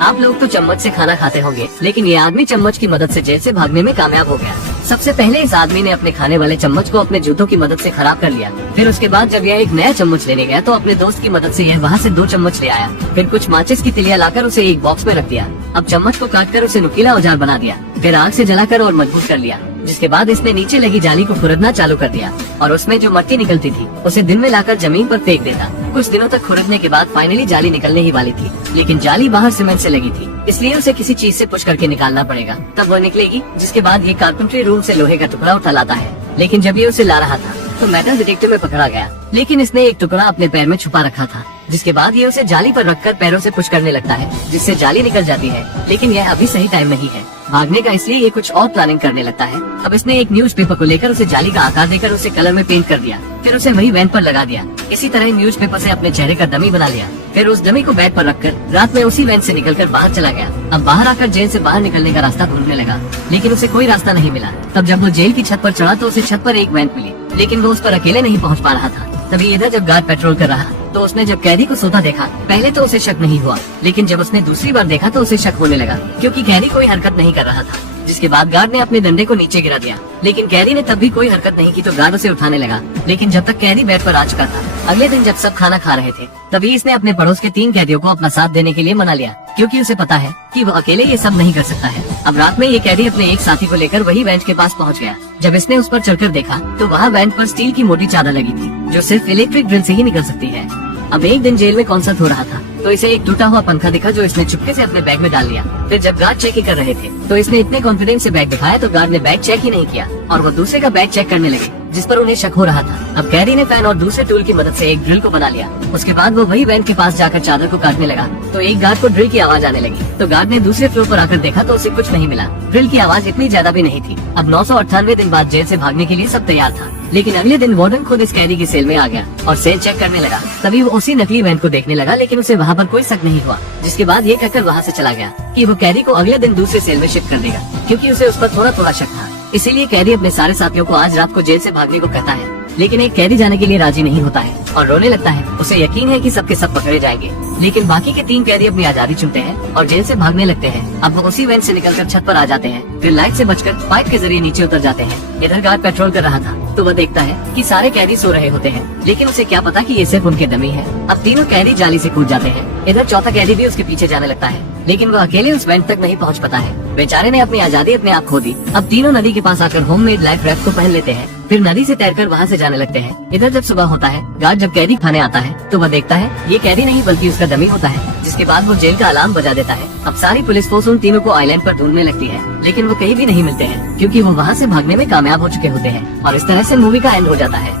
आप लोग तो चम्मच से खाना खाते होंगे, लेकिन ये आदमी चम्मच की मदद से जेल से भागने में कामयाब हो गया। सबसे पहले इस आदमी ने अपने खाने वाले चम्मच को अपने जूतों की मदद से खराब कर लिया। फिर उसके बाद जब यह एक नया चम्मच लेने गया तो अपने दोस्त की मदद से यह वहाँ से 2 चम्मच ले आया। फिर कुछ माचिस की तिलियां लाकर उसे एक बॉक्स में रख दिया। अब चम्मच को काटकर उसे नुकीला औजार बना दिया। फिर आग से जलाकर और मजबूत कर लिया। जिसके बाद इसने नीचे लगी जाली को खुरदना चालू कर दिया और उसमें जो मट्टी निकलती थी उसे दिन में लाकर जमीन पर फेंक देता। कुछ दिनों तक खुरदने के बाद फाइनली जाली निकलने ही वाली थी, लेकिन जाली बाहर सीमेंट से लगी थी, इसलिए उसे किसी चीज से पुश करके निकालना पड़ेगा, तब वो निकलेगी। जिसके बाद ये कारपेंट्री रूम से लोहे का टुकड़ा उठा लाता है, लेकिन जब ये उसे ला रहा था तो मेटल डिटेक्टर में पकड़ा गया, लेकिन इसने एक टुकड़ा अपने पैर में छुपा रखा था। जिसके बाद ये उसे जाली पर रखकर पैरों से पुश करने लगता है, जिससे जाली निकल जाती है। लेकिन यह अभी सही टाइम नहीं है भागने का, इसलिए ये कुछ और प्लानिंग करने लगता है। अब इसने एक न्यूज़पेपर को लेकर उसे जाली का आकार देकर उसे कलर में पेंट कर दिया। फिर उसे वही वैन पर लगा दिया। इसी तरह न्यूज़पेपर से अपने चेहरे का डमी बना लिया। फिर उस डमी को बेड पर रखकर रात में उसी वैन से निकलकर बाहर चला गया। अब बाहर आकर जेल से बाहर निकलने का रास्ता ढूंढने लगा, लेकिन उसे कोई रास्ता नहीं मिला। तब जब वो जेल की छत पर चढ़ा तो उसे छत पर एक वैन मिली, लेकिन वो उस पर अकेले नहीं पहुंच पा रहा था। तभी इधर जब गार्ड पेट्रोल कर रहा तो उसने जब कैदी को सोता देखा, पहले तो उसे शक नहीं हुआ, लेकिन जब उसने दूसरी बार देखा तो उसे शक होने लगा, क्योंकि कैदी कोई हरकत नहीं कर रहा था। जिसके बाद गार्ड ने अपने डंडे को नीचे गिरा दिया, लेकिन कैदी ने तब भी कोई हरकत नहीं की तो गार्ड उसे उठाने लगा। लेकिन जब तक कैदी बेड पर आ चुका था। अगले दिन जब सब खाना खा रहे थे तभी इसने अपने पड़ोस के 3 कैदियों को अपना साथ देने के लिए मना लिया, क्योंकि उसे पता है कि वो अकेले ये सब नहीं कर सकता है। अब रात में ये कैदी अपने एक साथी को लेकर वही बेंच के पास पहुंच गया। जब इसने उस पर चढ़कर देखा तो वहाँ बेंच पर स्टील की मोटी चादर लगी थी, जो सिर्फ इलेक्ट्रिक ड्रिल से ही निकल सकती है। अब एक दिन जेल में कॉन्सर्ट हो रहा था तो इसे एक टूटा हुआ पंखा दिखा, जो इसने चुपके से अपने बैग में डाल लिया। फिर जब गार्ड चेक कर रहे थे तो इसने इतने कॉन्फिडेंस से बैग दिखाया तो गार्ड ने बैग चेक ही नहीं किया और वो दूसरे का बैग चेक करने लगे, जिस पर उन्हें शक हो रहा था। अब कैदी ने फैन और दूसरे टूल की मदद से एक ड्रिल को बना लिया। उसके बाद वो वही वैन के पास जाकर चादर को काटने लगा तो एक गार्ड को ड्रिल की आवाज आने लगी। तो गार्ड ने दूसरे फ्लोर पर आकर देखा तो उसे कुछ नहीं मिला। ड्रिल की आवाज इतनी ज्यादा भी नहीं थी। अब 998 दिन बाद जेल से भागने के लिए सब तैयार था, लेकिन अगले दिन वार्डन खुद इस कैदी की सेल में आ गया और सेल चेक करने लगा। तभी वो उसी नकली वैन को देखने लगा, लेकिन उसे वहाँ पर कोई शक नहीं हुआ। जिसके बाद ये कहकर वहाँ से चला गया कि वो कैदी को अगले दिन दूसरे सेल में शिफ्ट कर देगा, क्योंकि उसे उस पर थोड़ा थोड़ा शक था। इसीलिए कैदी अपने सारे साथियों को आज रात को जेल से भागने को कहता है, लेकिन एक कैदी जाने के लिए राजी नहीं होता है और रोने लगता है। उसे यकीन है कि सबके सब पकड़े जाएंगे, लेकिन बाकी के 3 कैदी अपनी आजादी चुनते हैं और जेल से भागने लगते हैं। अब वो उसी वैन से निकलकर छत पर आ जाते हैं, फिर लाइट से बचकर पाइप के जरिए नीचे उतर जाते हैं। इधर गार्ड पेट्रोल कर रहा था तो वह देखता है कि सारे कैदी सो रहे होते हैं, लेकिन उसे क्या पता कि ये सिर्फ उनके डमी है। अब तीनों कैदी जाली से कूद जाते हैं। इधर चौथा कैदी भी उसके पीछे जाने लगता है, लेकिन वह अकेले उस वैन तक नहीं पहुंच पाता है। बेचारे ने अपनी आजादी अपने आप खो दी। अब तीनों नदी के पास आकर होममेड लाइफ रैफ्ट को पहन लेते हैं, फिर नदी से तैरकर वहाँ से जाने लगते हैं। इधर जब सुबह होता है, गार्ड जब कैदी खाने आता है तो वह देखता है ये कैदी नहीं बल्कि उसका डमी होता है। जिसके बाद वो जेल का अलार्म बजा देता है। अब सारी पुलिस फोर्स उन तीनों को आइलैंड पर ढूंढने लगती है, लेकिन वो कहीं भी नहीं मिलते हैं, क्योंकि वो वहाँ से भागने में कामयाब हो चुके होते हैं। और इस तरह से मूवी का एंड हो जाता है।